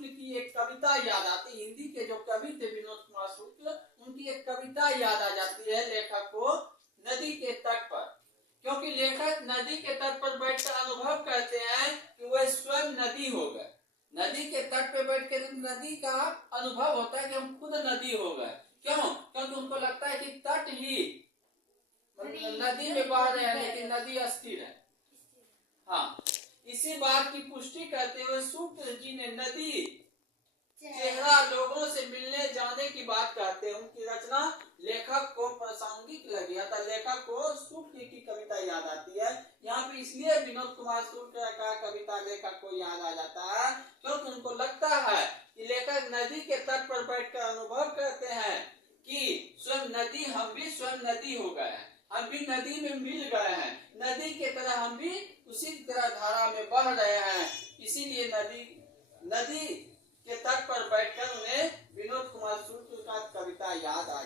शुक्ल की एक कविता याद आती है। हिंदी के जो कवि थे विनोद कुमार शुक्ल, उनकी एक कविता याद आ जाती है लेखक को, नदी के तट पर। क्योंकि लेखक नदी के तट पर बैठकर अनुभव करते हैं कि वह स्वयं नदी हो गए। नदी के तट पर बैठ कर नदी का अनुभव होता है कि हम खुद नदी हो गए। क्यों? क्योंकि उनको लगता है कि तट ही नदी में बह रहे हैं, लेकिन नदी अस्थिर है। हाँ, इसी बात की पुष्टि करते हुए शुक्ल जी ने नदी चेहरा लोगों से मिलने जाने की बात कहते हैं। उनकी रचना लेखक को प्रासंगिक लगी, अतः लेखक को शुक्ल की कविता याद आती है। यहाँ पे इसलिए विनोद कुमार शुक्ल का कविता लेखक को याद आ जाता है क्योंकि उनको लगता है कि लेखक नदी के तट पर बैठकर अनुभव करते हैं कि स्वयं नदी, हम भी स्वयं नदी हो गए हैं, हम भी नदी में मिल गए हैं, नदी के तरह हम भी उसी तरह धारा में बह रहे हैं। इसीलिए नदी के तट पर बैठकर उन्हें विनोद कुमार शुक्ल का कविता याद आ